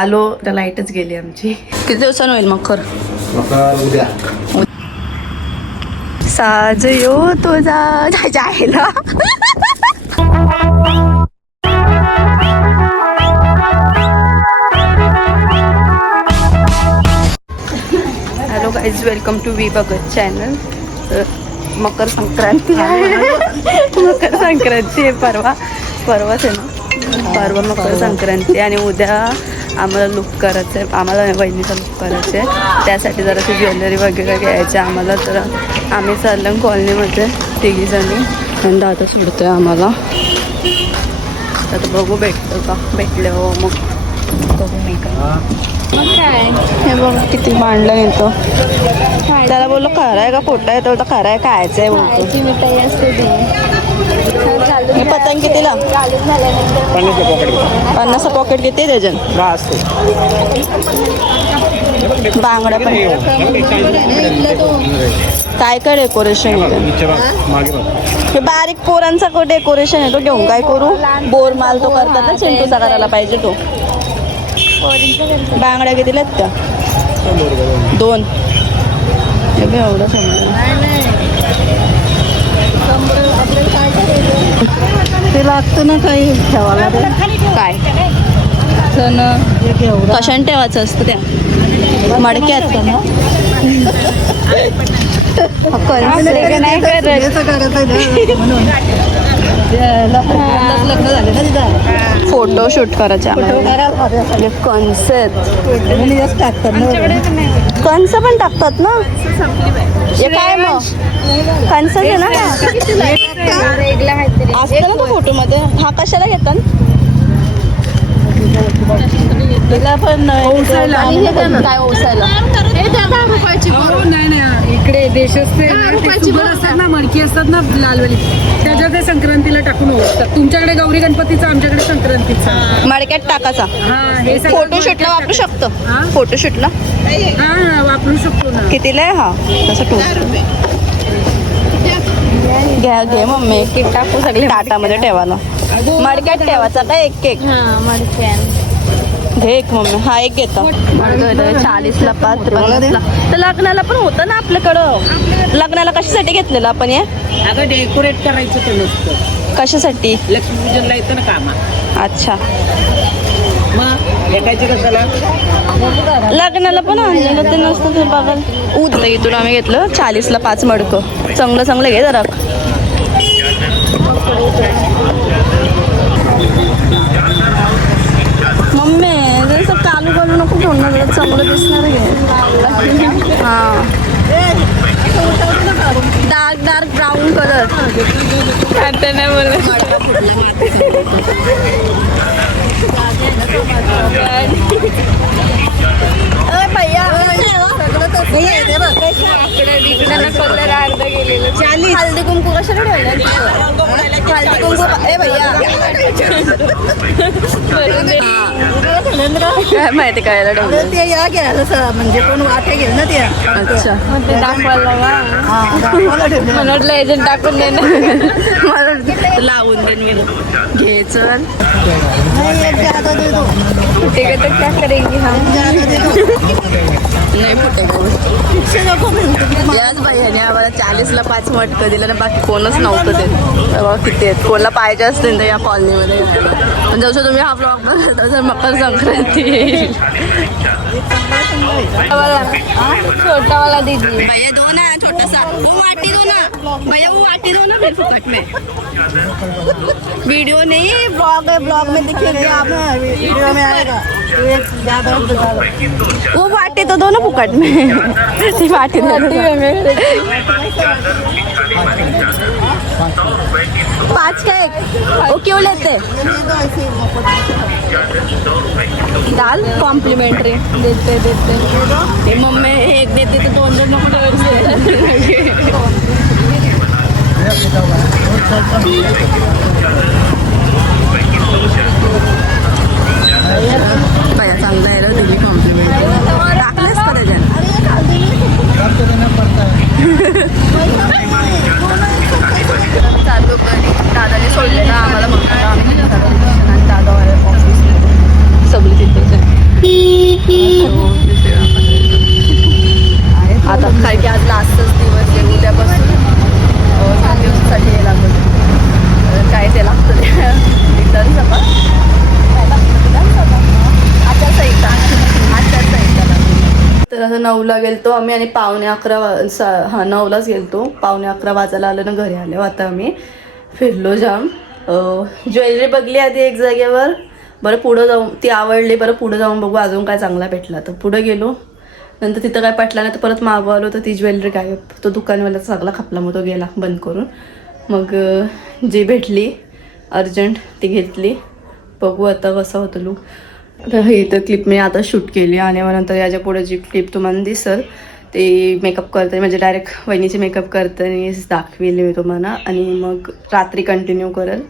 आलो तर लाईटच गेली आमची. किती दिवसांनी होईल मग खरं? उद्या साज यो तुझा जायला. Hello guys, welcome to V Bhagat channel. Makar Sankranti आहे. मकर संक्रांती आहे परवाच आहे ना. परवा मकर संक्रांती आणि उद्या आम्हाला लुक करायचं आहे. आम्हाला वहिनीचा लुक करायचं आहे. त्यासाठी जराशी ज्वेलरी वगैरे घ्यायची आहे आम्हाला. तर आम्ही चाललो कॉलनीमध्ये तिघीजणी. आणि दादा सोडतोय आम्हाला. आता बघू भेटतो का. भेटले हो मग बघू मी का. हे बघ किती मांडलं येतो. त्याला बोललो खरं आहे का खोटं आहे, तर खरं आहे खायचं आहे बोलतो. मिठाई असते हे पतंग कितीला? 50 पॉकेट किती त्याच्यात? बांगड्या पण काय काय डेकोरेशन आहे. हे बारीक पोरांचा डेकोरेशन आहे. तो घेऊन काय करू. बोर माल तो करतात ना चिंटूचा करायला पाहिजे तो. बांगड्या कितीला आहेत त्या? 2. हे बी एवढं समजलं. ते लागतं ना काही ठेवायला. काय कशाने ठेवायचं असतं त्या मडक्यात? नाही फोटोशूट करायचा कंस पण टाकतात ना. हे काय मग कंस आहे ना असतं ना तो फोटो मध्ये. हा कशाला घेतात? तिला पण काय ओसायला. नाही इकडे देश असतात ना, मडकी असतात ना लालवाली, त्याच्या ते संक्रांतीला टाकून ओळखतात. तुमच्याकडे गौरी गणपतीचा, आमच्याकडे संक्रांतीचा. मडक्यात टाकायचा. हे फोटोशूटला वापरू शकतो. फोटोशूटला हा वापरू शकतो ना. कितीला आहे हा? तसं 2 घे मम्मी. केक टाकू सगळे ताटामध्ये ठेवायला. मडक्यात ठेवायचा का एक केक? घे एक मम्मी. हा एक घेतो. 40ला 5, 50ला. तर लग्नाला पण होतं ना आपल्याकडं. लग्नाला कशासाठी घेतलेलं आपण? हे अगं डेकोरेट करायचं ते नसतं. कशासाठी? लक्ष्मीपूजनला येतं ना कामा. अच्छा. मग एकायचे कशाला? लग्नाला पण आणलेलं ते नसतं ते बघायला. उद्या इथून आम्ही घेतलं 40ला 5 मडकं. चांगलं घे जरा. मम्मी जसं कालू कालू नको ठेवणार. चांगलं दिसणार घे. हां डार्क ब्राऊन कलर. आता नाही बोलत. हल्दी कुंकू कशाला ठेवलं? हल्दी कुंकू भैया काय माहिती काय ठेवलं ते या घ्यायला म्हणजे कोण वाटे घेईल ना ते. अच्छा म्हटलं एजंट टाकून दे ना. मला लावून देईन मी. घे चल. फुटेगा तो क्या करेंगे हम. नाही फुटेगा. याच भैयाने आम्हाला 40ला 5 मटकं दिलं ना. बाकी कोणच नव्हतं ते. तेव्हा किती आहेत. कोणाला पाहिजे असतील तर या कॉलनीमध्ये. पण जसं तुम्ही हा ब्लॉग बघा तसं मकर संक्रांती येईल. छोटावाला दीजिए. भैया दो ना छोटा-सा. वो वाटी दो ना भैया. वो वाटी दो ना फिर फुकट में. वीडियो नहीं ब्लॉग में दिखेंगे आप. वीडियो में आएगा. वो वाटी तो दो ना फुकट में. ती वाटी दो. 5 का 1. वो क्यों लेते? दाल कॉम्प्लीमेंट्री देते. मम्मी एक देते तो 2 नको बाया चांगला आहे दिली कॉम्प्लिमेंट. टाकलेस का त्याच्यात? चालू करी दादाने सोडलेला आम्हाला. मग आम्ही दादा ऑफिस सगळी तिथेच आहे. 9ला गेलतो आम्ही आणि 9लाच गेलतो. 11:15 वाजायला आलं ना घरी आलो. आता आम्ही फिरलो जाम. ज्वेलरी बघली आधी एक जागेवर. बरं पुढं जाऊन ती आवडली. बरं पुढं जाऊन बघू अजून काय चांगला भेटला. तर पुढं गेलो. नंतर तिथं काय पटला नाही तर परत मागं आलो तर ती ज्वेलरी काय तो दुकानवाला सगळा खपला. मग तो गेला बंद करून. मग जी भेटली अर्जंट ती घेतली. बघू आता कसं होतं लूक. ही तर क्लिप मी आता शूट केली आणि मग नंतर याच्या पुढे जी क्लिप तुम्हाला दिसल ते मेकअप करताना म्हणजे डायरेक्ट वहिनीचे मेकअप करताना दाखविले मी तुम्हाला. आणि मग रात्री कंटिन्यू करेल.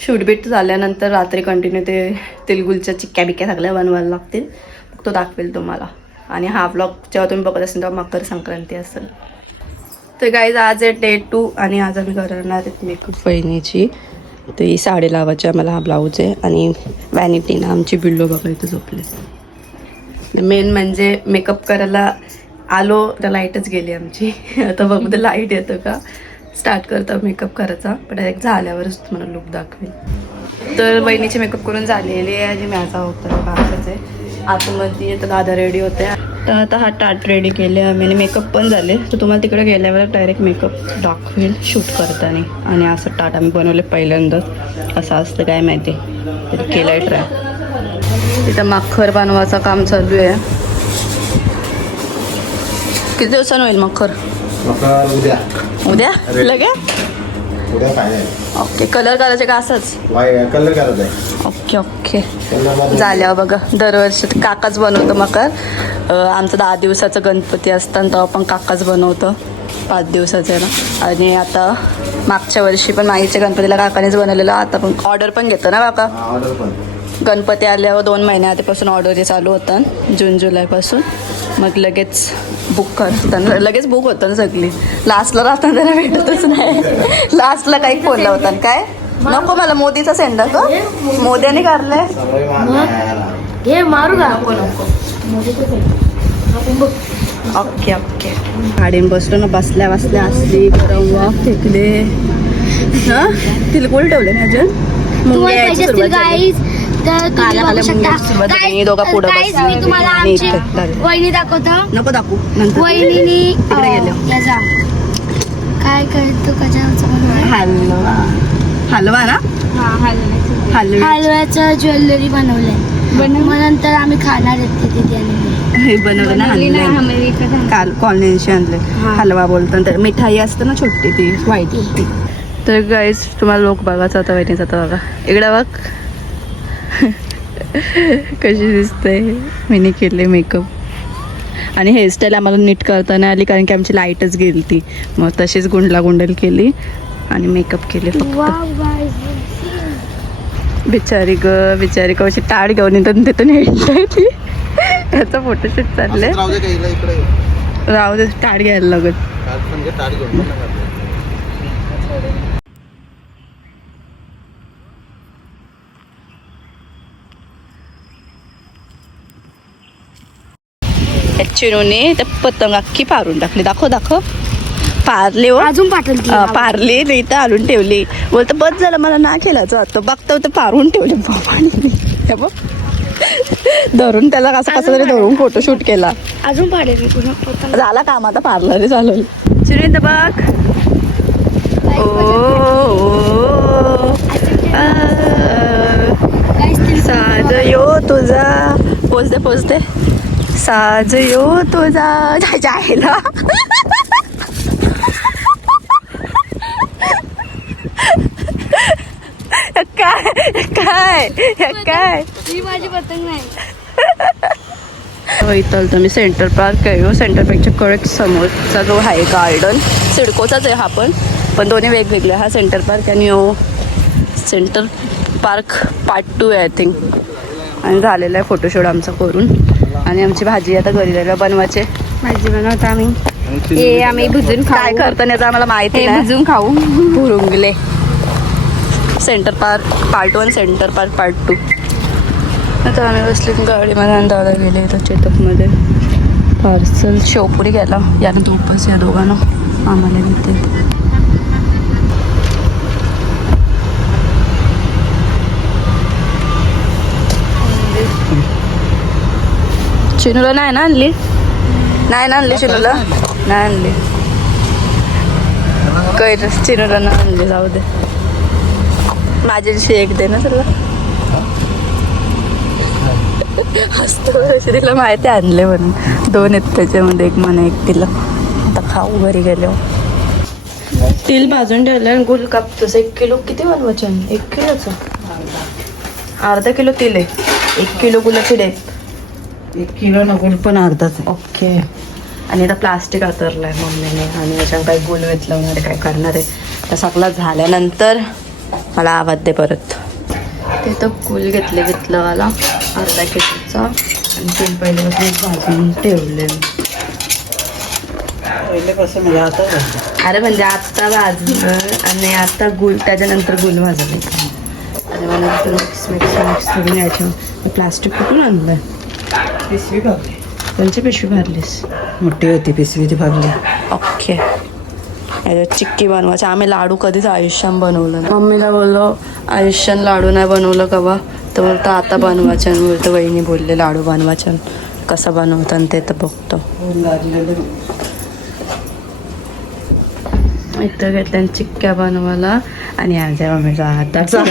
शूट बीट झाल्यानंतर रात्री कंटिन्यू ते तिलगुलच्या चिक्क्या बिक्क्या सगळ्या बनवायला लागतील. मग तो दाखवेल तुम्हाला. आणि हा व्लॉग जेव्हा तुम्ही बघत असेल तेव्हा मकर संक्रांती असेल. तर गाईज आज आहे Day 2 आणि आज आम्ही करणार आहेत मेकअप वहिनीची. तर ही साडी लावायची आम्हाला. हा ब्लाऊज आहे आणि वॅनिटीनं आमची बिल्लो बघा इथं झोपले. मेन म्हणजे मेकअप करायला आलो तर लाईटच गेली आमची. आता बघू ते लाईट येतं का. स्टार्ट करता मेकअप करायचा पण एक झाल्यावरच तुम्हाला लुक दाखवेल. तर वहिनीची मेकअप करून झालेली आहे आणि माझा होता काकाच आहे आतमध्ये. तर दादा रेडी होते. तर आता हा टाट रेडी केले आम्ही आणि मेकअप पण झाले. तर तुम्हाला तिकडे गेल्यावर डायरेक्ट मेकअप दाखवेल शूट करताना. आणि असं टाट आम्ही बनवले पहिल्यांदा. असं असतं काय माहिती तरी केलं आहे ट्राय. तिथं मखर बनवायचं काम चालू आहे. किती दिवसानं होईल मखर? उद्या लगे ओके. कलर करायचे का असंच? कलर करायचा आहे. ओके झाल्यावर बघा दरवर्षी काकाच बनवतो मकर. आमचं 10 दिवसाचं गणपती असतं तेव्हा पण काकाच बनवतं 5 दिवसाचं ना. आणि आता मागच्या वर्षी पण मागीच्या गणपतीला काकानेच बनवलेलं. आता पण ऑर्डर पण घेतो ना काका. ऑर्डर पण गणपती आल्यावर 2 महिन्या आधीपासून ऑर्डर चालू होतं जून जुलैपासून. मग लगेच बुक करताना लगेच बुक होतं ना सगळी. लास्टला राहताना त्याला भेटतच नाही. लास्टला काही फोनला होता काय नको मला मोदीचा सेंडर का मोद्याने काढलाय हे मारू का? नको ओके ओके. गाडीन बसलो ना बसल्या बसल्या असली गरम वाफ फेकले ना तिलकुल ठेवले ना अजून. मुंग्या यायची सुरुवात झाली. मी तुम्हाला आमची वहिनी दाखवतो. नको दाखवू नंतर वहिनीनी तिकडे गेलो. काय करतो कशाचं हलवा हलवा ना हलव्याचं ज्वेलरी बनवलंय. मग नंतर आम्ही खाणार आहेत तिथे. हे बनवलं ना हलवा. काल कॉलनीशी आणले हलवा बोलतात. तर मिठाई असतं ना छोटी ती व्हाईट ती. तर गाईज तुम्हाला लोक बघायचा होता वहिनीचा तर बघा इकडे बघ कशी दिसते. मीने केले मेकअप आणि हेअरस्टाईल आम्हाला नीट करता नाही आली कारण की आमची लाईटच गेली ती. मग तशीच गुंडला गुंडल केली आणि मेकअप केले फक्त. बिचारी कशी टाळ घेऊन येतात तिथून हेळताय ती. त्याचा फोटोशूट चाललंय. राहू दे टाळ घ्यायला लागत. चिरूने त्या पतंग अख्खी पारून टाकली. दाखव पारले हो अजून पाठवली पारली नाही तर आणून ठेवली. बोलतं बस झालं मला ना खेळायचं वाटतं. बघतो तर पारून ठेवले बाबा. धरून त्याला कसं तरी धरून फोटोशूट केला. अजून पाडेल झाला काम आता पार्लर चालवलं. चिरू तर बघ साज यो तुझा पोचते साज यो तुझा जायला. काय ही माझी पतंग नाही. इथं तुम्ही सेंटर पार्क आहे. सेंटर पार्कच्या कळक समोरचा जो आहे गार्डन सिडकोचाच आहे हा पण दोन्ही वेगवेगळे. हा सेंटर पार्क आणि सेंटर पार्क पार्ट 2 आहे आय थिंक. आणि झालेला आहे फोटोशूट आमचा करून. आणि आमची भाजी आता घरी जायला बनवायचे. भाजी बनवतो आम्ही. हे आम्ही भुजून काय करताना याचं आम्हाला माहिती नाही. भुजून खाऊ. भुरुंगले. Centre park part 1 centre park part 2. आता आम्ही बसले गाडीमध्ये अंदाला गेले तर चेतकमध्ये पार्सल शेवपुरी घ्यायला. यानं तू उपास या दोघांना आम्हाला घेते. चिनूला नाही ना आणली. नाही ना आणली चिनूला, नाही आणली. कैर चिनूला ना आणली, जाऊ दे. माझ्याशी एक दे ना तुला. हसतो तिला माहिती आणले म्हणून. 2 आहेत त्याच्यामध्ये, एक मला एक तिला. आता खाऊ घरी गेलो. तेल भाजून ठेवलं आणि गुल कापतोस. 1 किलो किती बनवायचे? 1 किलोचं अर्धा किलो तेल आहे. 1 किलो गुलाची डेप. 1 किलो नको पण अर्धाच. ओके. आणि आता प्लास्टिक आतरलंय मम्मीने आणि याच्यावर काही गुल वेत लावणार आहे, काय करणार आहे. तर सगळं झाल्यानंतर मला आवाज दे परत. ते तर गुल घेतलं मला अर्धा किलोचा आणि तेल पहिल्यापासून भाजून ठेवले. पहिल्यापासून म्हणजे आता अरे म्हणजे आत्ता भाजलं आणि आता गुल, त्याच्यानंतर गुल भाजले आणि मला मिक्स करून यायचं. प्लास्टिक कुठून आणलंय? पिशवी भरली. कोणची पिशवी भरलीस? मोठी होती पिशवी ती भरली. ओके. याच्यात चिक्की बनवायची. आम्ही लाडू कधीच आयुष्यान बनवलं नाही. मम्मीला बोललो आयुष्यान लाडू नाही बनवलं कवा, तर बोलतं आता बनवायचं. आणि बोलतं वहिनी बोलले लाडू बनवायचं, कसं बनवतं ते तर बघतो. इथं घेतल्या चिक्क्या बनवायला आणि आमच्या मम्मीचा हाताचा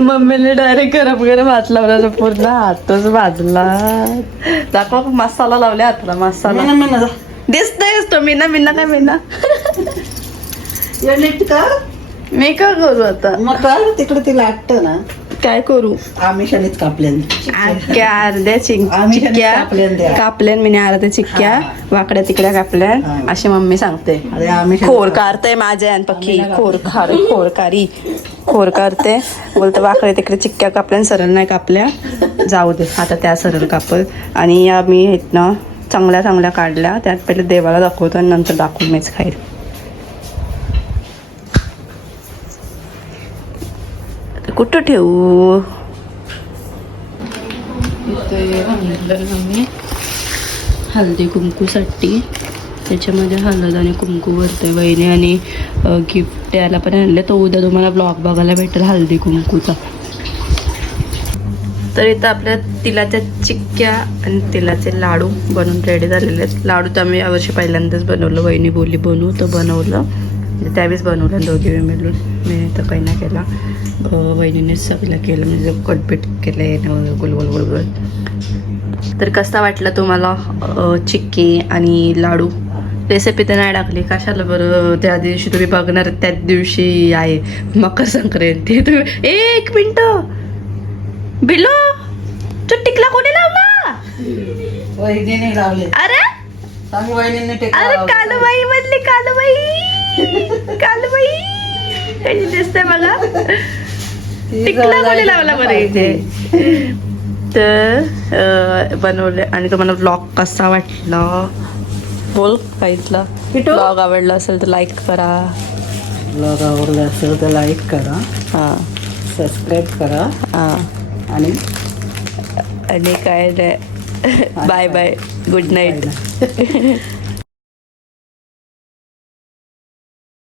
मम्मीने डायरेक्ट गरम हात लावला, पूर्ण हातच भाजला. दाखवा मसाला लावला हाताला. मसाला दिसतोयच तो. मीना काय मीना मी का करू आता? मग तिकडे ती लाटत ना, काय करू? आम्ही शाळेत कापल्या अर्ध्या चिक्क्या कापल्यान मी अर्ध्या चिक्क्या वाकड्या तिकड्या कापल्या अशी मम्मी सांगते. खोर काढते माझ्या पक्की खोरकारी करते. बोलतं वाकडे तिकडे चिक्क्या कापल्या सरळ नाही कापल्या, जाऊ दे आता त्या सरळ कापल. आणि या मी आहेत ना चांगल्या काढल्या, त्यात पहिले देवाला दाखवतो आणि नंतर दाखवून मीच खाईल. कुठं ठेवू? इथं आणलं मी हळदी कुंकूसाठी. त्याच्यामध्ये हळद आणि कुंकू भरते वहिनी. आणि गिफ्ट द्यायला पण आणले, तो उद्या तुम्हाला ब्लॉग बघायला भेटेल हळदी कुंकूचा. तर इथं आपल्या तिलाच्या चिक्क्या आणि तिलाचे लाडू बनवून रेडी झालेले आहेत. लाडू तर आम्ही यावर्षी पहिल्यांदाच बनवलं. वहिनी बोलली बनवू, तर बनवलं. त्यावेळेस बनवलं दोघे मिळून. मी तर काही नाही केला, वहिनीने सगळं केलं. म्हणजे कटपीट केले गोल गोल गोल गोल. तर कसा वाटला तुम्हाला चिक्की आणि लाडू? रेसिपी तर नाही टाकली, कशाला बरं? त्या दिवशी तुम्ही बघणार, त्याच दिवशी आहे मकर संक्रांती. तुम्ही 1 मिनिट बिलो, तू टिकला कोणी लावला? वहिनीने लावले. अरे अरे कालूबाई मधली कालूबाई कशी दिसते बघा. टिकला कोणी लावला बरं इथे? तर बनवले. आणि तुम्हाला ब्लॉग कसा वाटला बोल काहीतला. ब्लॉग आवडला असेल तर लाईक करा. ब्लॉग आवडला असेल तर लाईक करा. हां, सबस्क्राईब करा. हां. आणि काय नाही. Bye bye, good night.